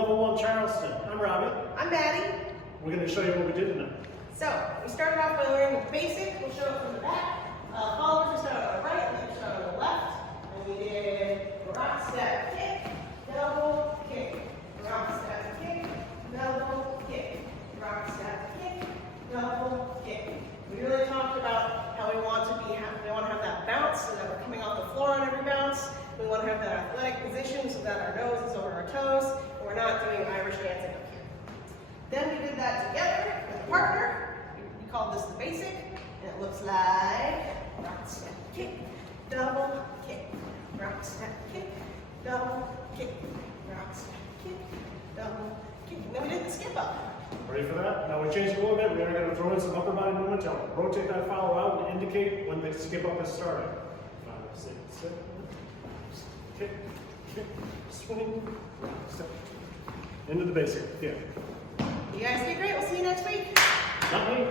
Level 1 Charleston. I'm Robbie. I'm Maddie. We're going to show you what we did tonight. So, we started off by learning the basic. We'll show it from the back. Followers, we started on the right, and we started on the left. And we did rock, step, kick, double, kick, rock, step, kick, double, kick, rock, step, kick, double, kick. We really talked about how we want to have that bounce so that we're coming off the floor on every bounce. We want to have that athletic position so that our nose is over our toes, and we're not doing Irish dancing up here. Then we did that together with a partner. We called this the basic, and it looks like rock, step, kick, double, kick, rock, step, kick, double, kick, rock, step, kick, double, kick. And then we did the skip up. Ready for that? Now we changed a little bit. We are going to throw in some upper body movement to rotate that follow out and indicate when the skip up is started. 5, 6, 7, kick, kick, swing, rock, step. Into the basic. Yeah. You guys did great. We'll see you next week. Not me.